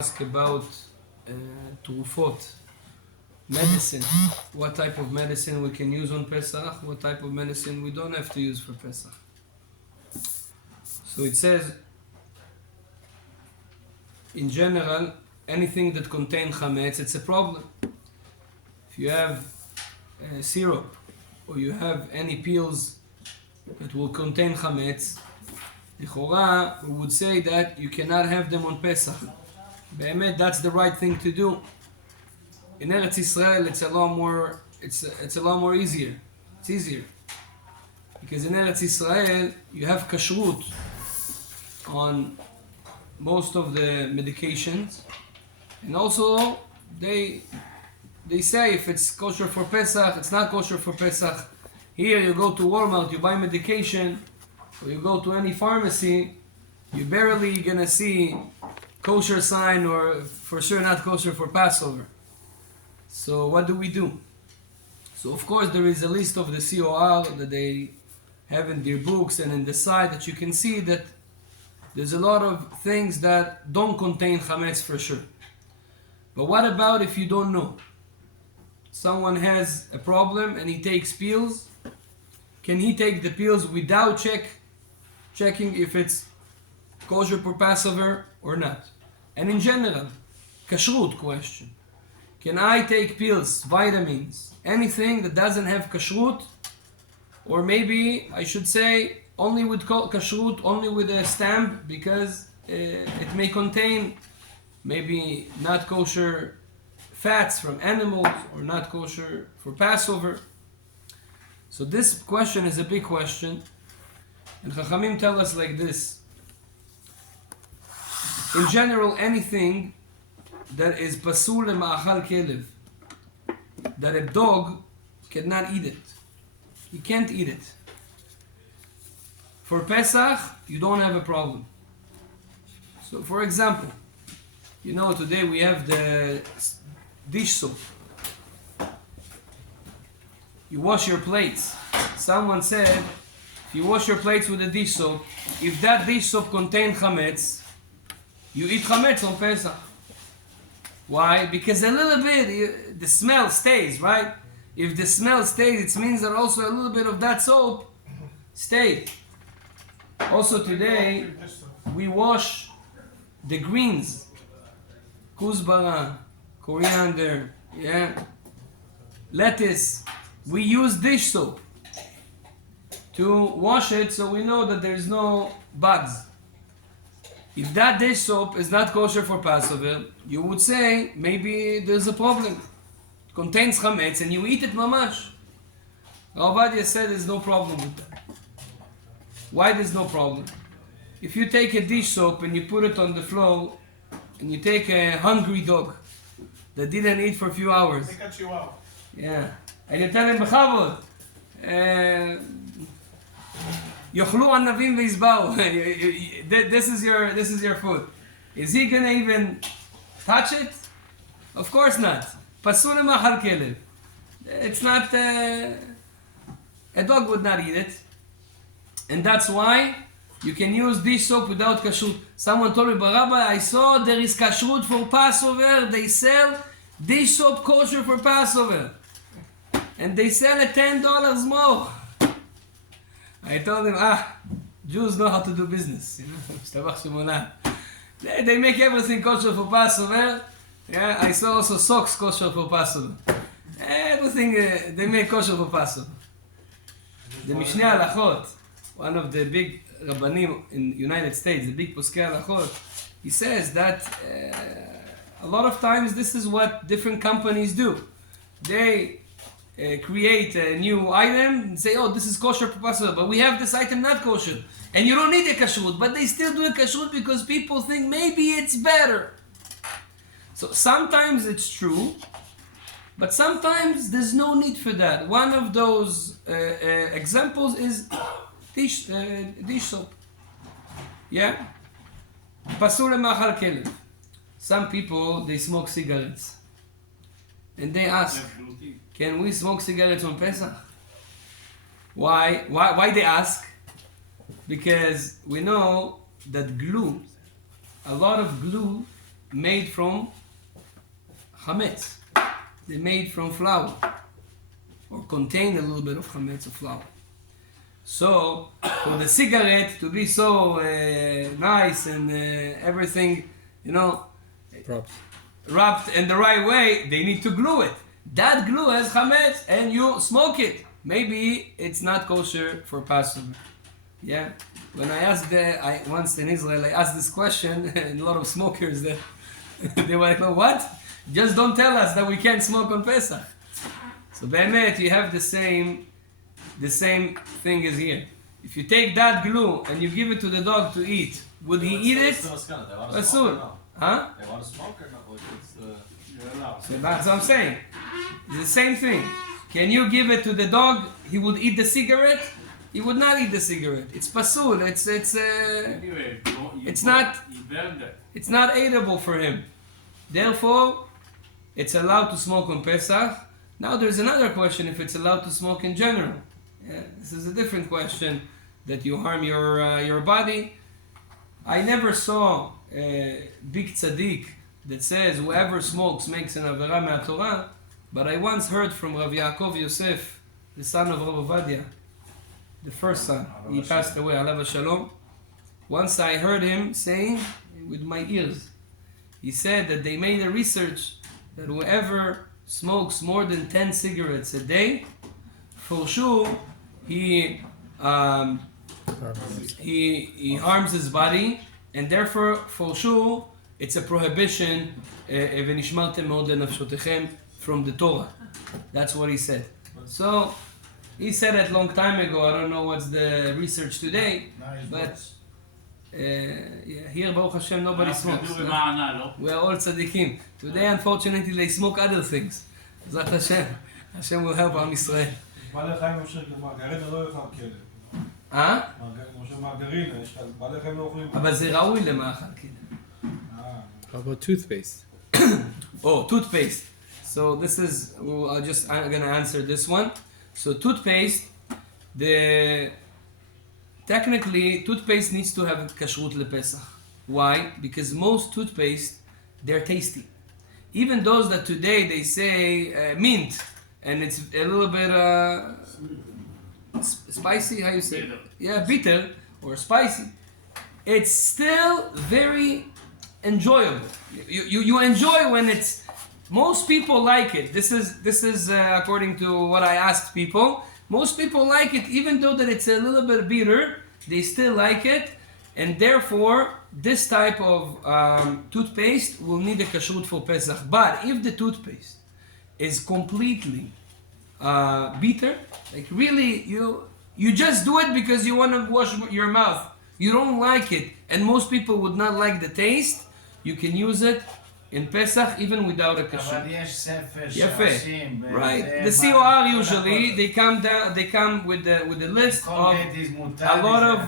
Ask about Toothpaste, medicine. What type of medicine we can use on Pesach, what type of medicine we don't have to use for Pesach. So it says, in general, anything that contains chametz, it's a problem. If you have syrup, or you have any pills that will contain chametz, L'chora, we would say that you cannot have them on Pesach. Be'emet, that's the right thing to do. In Eretz Israel, it's a lot more easier. It's easier. Because in Eretz Israel, you have kashrut on most of the medications. And also, they say if it's kosher for Pesach, it's not kosher for Pesach. Here you go to Walmart, you buy medication, or you go to any pharmacy, you're barely gonna see kosher sign or for sure not kosher for Passover. So what do we do? So of course there is a list of the COR that they have in their books and in the side that you can see that there's a lot of things that don't contain chametz for sure. But what about if you don't know? Someone has a problem and he takes pills. Can he take the pills without checking if it's kosher for Passover or not? And in general, kashrut question. Can I take pills, vitamins, anything that doesn't have kashrut? Or maybe I should say only with kashrut, only with a stamp, because it may contain maybe not kosher fats from animals or not kosher for Passover. So this question is a big question. And Chachamim tell us like this. In general, anything that is pasul lema'achal kelev, that a dog cannot eat it. You can't eat it. For Pesach, you don't have a problem. So for example, you know today we have the dish soap. You wash your plates. Someone said, if you wash your plates with a dish soap, if that dish soap contains chametz, you eat chametz on Pesach. Why? Because a little bit, the smell stays, right? If the smell stays, it means that also a little bit of that soap stayed. Also today, we wash the greens. Kuzbara, coriander, lettuce. We use dish soap to wash it so we know that there's no bugs. If that dish soap is not kosher for Passover, you would say maybe there's a problem. It contains chametz and you eat it mamash. Rabbi said there's no problem with that. Why there's no problem? If you take a dish soap and you put it on the floor and you take a hungry dog that didn't eat for a few hours. They cut you out. Yeah. And you tell him, Bechavod, Yochlu anavim veizbau. This is your food. Is he gonna even touch it? Of course not. Pasul lema'achal kelev. It's not. A dog would not eat it, and that's why you can use dish soap without kashrut. Someone told me, but Rabbi, I saw there is kashrut for Passover. They sell dish soap kosher for Passover, and they sell it $10 more. I told him, Jews know how to do business. They make everything kosher for Passover. Yeah, I saw also socks kosher for Passover. Everything they make kosher for Passover. The Mishneh Halachot, one of the big Rabbanim in the United States, the big Poskei Halachot, he says that a lot of times this is what different companies do. They create a new item and say, oh, this is kosher for Passover, but we have this item not kosher. And you don't need a kashrut, but they still do a kashrut because people think maybe it's better. So sometimes it's true, but sometimes there's no need for that. One of those examples is dish soap. Yeah? Pasul lema'achal kelev. Some people, they smoke cigarettes. And they ask, can we smoke cigarettes on Pesach? Why they ask? Because we know that glue, a lot of glue made from chametz. They're made from flour, or contain a little bit of chametz or flour. So, for the cigarette to be so nice and everything, wrapped in the right way, they need to glue it. That glue has chametz, and you smoke it. Maybe it's not kosher for Passover. Yeah. When I asked once in Israel, I asked this question, and a lot of smokers they were like, "Oh, what? Just don't tell us that we can't smoke on Pesach." So, be'emet, you have the same thing as here. If you take that glue and you give it to the dog to eat, would he eat it? Asur. Huh? They want to smoke or not? Like So that's what I'm saying. It's the same thing. Can you give it to the dog? He would eat the cigarette? He would not eat the cigarette. It's pasul. Anyway, it's not. He burned it. It's not eatable for him. Therefore, it's allowed to smoke on Pesach. Now there's another question if it's allowed to smoke in general. Yeah, this is a different question that you harm your body. I never saw a big tzaddik that says whoever smokes makes an avera me'atorah, but I once heard from Rabbi Yaakov Yosef, the son of Rabbi Ovadia, the first son. He passed away, alav shalom. Once I heard him saying with my ears, he said that they made a research that whoever smokes more than 10 cigarettes a day, for sure he harms his body, and therefore for sure it's a prohibition from the Torah. That's what he said. So he said it long time ago. I don't know what's the research today, but here Baruch Hashem nobody smokes. No? We are all tzaddikim. Today unfortunately they smoke other things. Zat Hashem. Hashem will help Am Yisrael. אבל זה ראוי למאכל כלב. How about toothpaste? Oh, toothpaste. So this is, I'm gonna answer this one. So toothpaste, technically toothpaste needs to have kashrut lePesach. Why? Because most toothpaste, they're tasty. Even those that today they say mint, and it's a little bit spicy, how you say? Bitter. Yeah, bitter or spicy. It's still very enjoyable. You enjoy when it's. Most people like it. This is according to what I asked people. Most people like it, even though that it's a little bit bitter. They still like it, and therefore this type of toothpaste will need a kashrut for Pesach. But if the toothpaste is completely bitter, like really you just do it because you want to wash your mouth. You don't like it, and most people would not like the taste. You can use it in Pesach even without a kashrut. Yafeh. Right. The COR usually they come with the list of a lot of.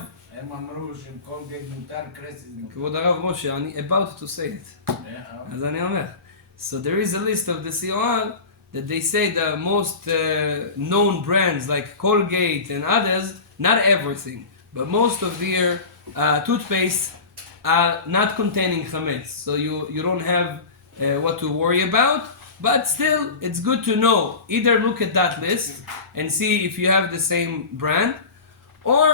כבוד הרב משה, אני about to say it. אז אני אומר. So there is a list of the COR that they say the most known brands like Colgate and others, not everything, but most of their toothpaste are not containing chametz. So you don't have what to worry about, but still it's good to know. Either look at that list and see if you have the same brand, or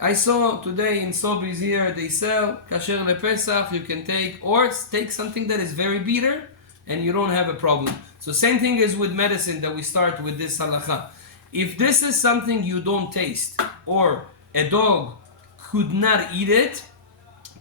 I saw today in Sobeys here they sell kasher lePesach. You can take something that is very bitter and you don't have a problem. So same thing is with medicine that we start with this halakha. If this is something you don't taste or a dog could not eat it,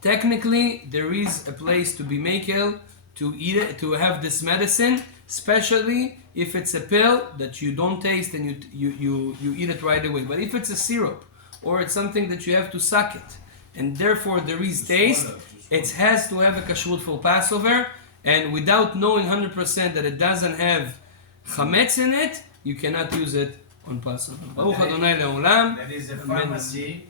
technically there is a place to be makel to eat it, to have this medicine, especially if it's a pill that you don't taste and you eat it right away. But if it's a syrup or it's something that you have to suck it and therefore there is taste, it has to have a kashrut for Passover, and without knowing 100% that it doesn't have chametz in it, you cannot use it on Passover. Baruch Adonai Le'olam. There is a pharmacy.